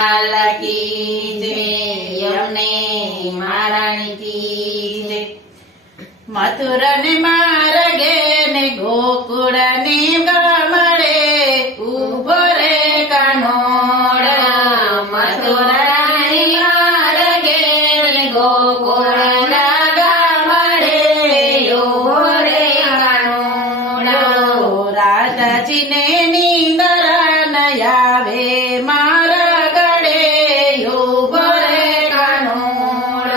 કી જય, અમને મહારાણી કી જય. મથુરા ને માર્ગે ને ગોકુળ ને ગામડે ઉભો રે કાનોડ. મથુરા ને માર્ગે ને ગોકુળ ના ગામડે ઉભો રે કાનોડ. રાધાજી ને નીંદર ન આવે મારા ગળે ઉભો રે કાનોડ.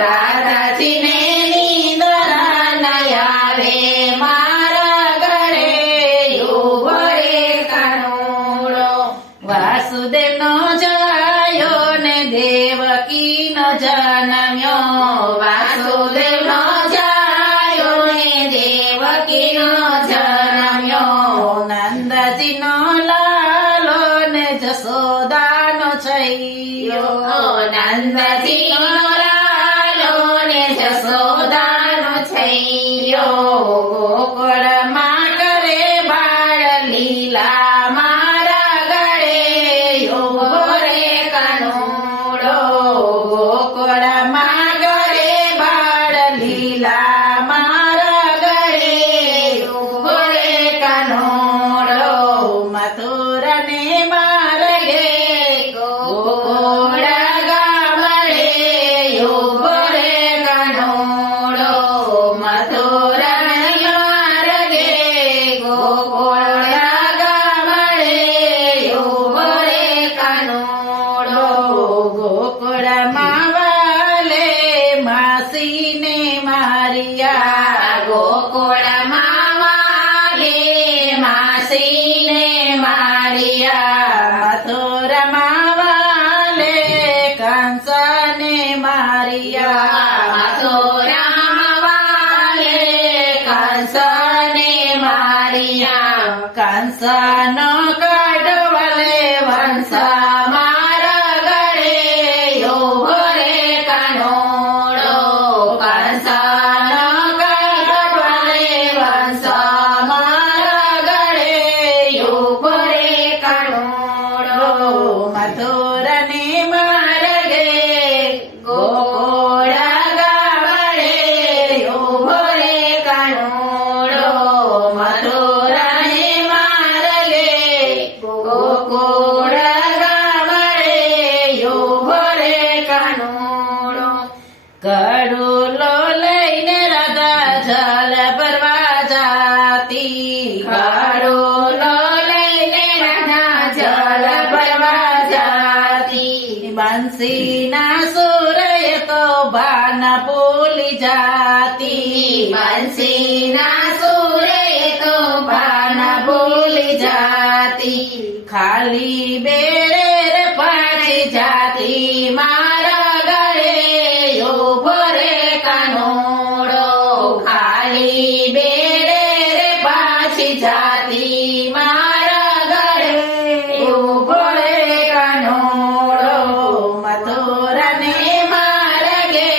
રાધાજી ને નીંદર ન આવે મારા ગળે ઉભો રે કાનોડ. વાસુદેવ નો જાયો ને દેવકી નો જન્મ્યો. વાસુદેવ નો જાયો ને દેવકી નો જન્મ્યો. નંદજી નો લાલો ને જશોદા નો છૈયો. નંદજી નો લાલો ને જશોદા નો છૈયો. ગોકુળમાં કરે બાળ લીલા મારા ગળે ઉભો રે કાનોડો. ગોકુળમાં કરે બાળ લીલા મારા ગળે ઉભો રે કાનોડો. મથુરા ને માર્ગે ગોકુળ ગામડે ઉભો રે કાનોડો. મથુરા ને માર્ગે ગોકુળ ગામડે ઉભો રે કાનોડો. ગોકુળમાં વાલે માસીને મારિયા. ગોકુળમાં વાલે માસીને મારિયા. મથુરામાં વાલે કંસને મારિયા. મથુરામાં વાલે કંસને મારિયા. કંસનો કાઢવલે વંશ મારા ગળે ઉભો રે કાનોડો. કંસનો કાઢવલે વંશ મારા ગળે ઉભો રે કાનોડો. મથુરા ને માર્ગે ગોકુળ ગામડે ઉભો રે કાનોડો. મથુરા ને માર્ગે ગોકુળ ગામડે ઉભો રે કાનોડો. કડુલો લઈને રાધા જલ ભરવા જાતી. કડુલો લઈને રાધા જલ ભરવા જાતી. બંસીના સુરય તો ભાન ભૂલી જાતી. બંસીના સુરય તો ભાન ભૂલી જાતી. ખાલી બેડે રે પાછી જાતી મારા ગળે ઉભો રે કાનોડો. ખાલી બેડે રે પાછી જાતી મારા ગળે ઉભો રે કાનોડો. મથુરા ને માર્ગે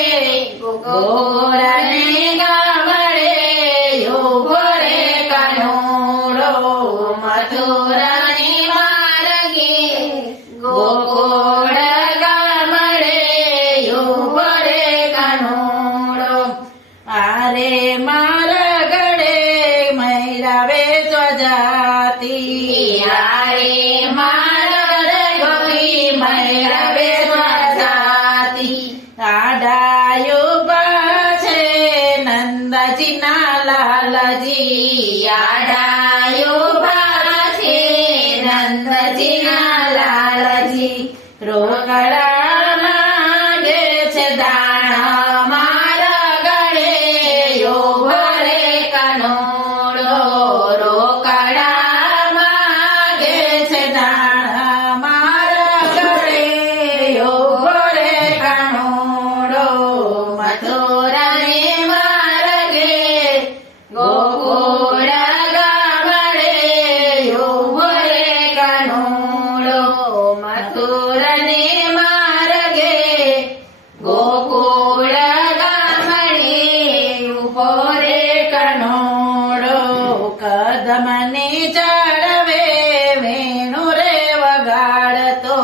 ગોકુળ ને ગામડે ઉભો રે કાનોડો. મથુરા ને માર્ગે ગોકુળ ગામડે ઉભો રે કાનોડો. આરે મારા ગળે મૈરાવે સ્વજાતી. આરે મારા ગળે ગોરી મૈરાવે સ્વજાતી. આડાયો છે નંદજી ના લાલજી. આડાયો છે નંદજી ના લાલજી. રોકડા માંગે છે દાણા મારા ગળે ઉભો રે કાનોડો. રોકડા માંગે છે દાણા મારા ગળે ઉભો રે કાનોડો. મથુરા ને માર્ગે ગોકુળ ગામડે ઉભો રે કાનોડો. મથુરા ને માર્ગે ગોકુળ ગામડે ઉભો રે કાનોડો. કદમને ચડવે વેણુ રે વગાડતો.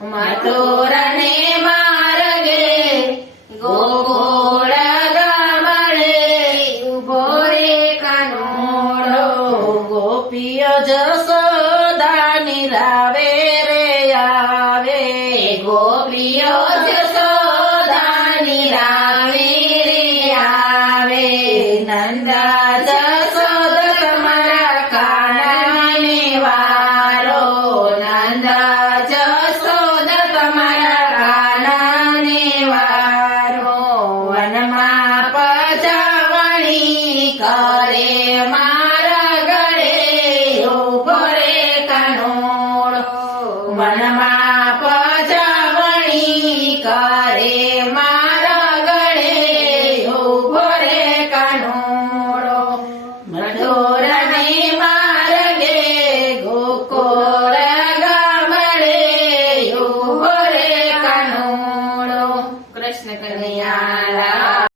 મથુરાને માર્ગે ગોકુળ ગામડે ઉભો રે કાનુડો ગોપીઓ જસોદાની રાવે રે આવે ગોપીઓ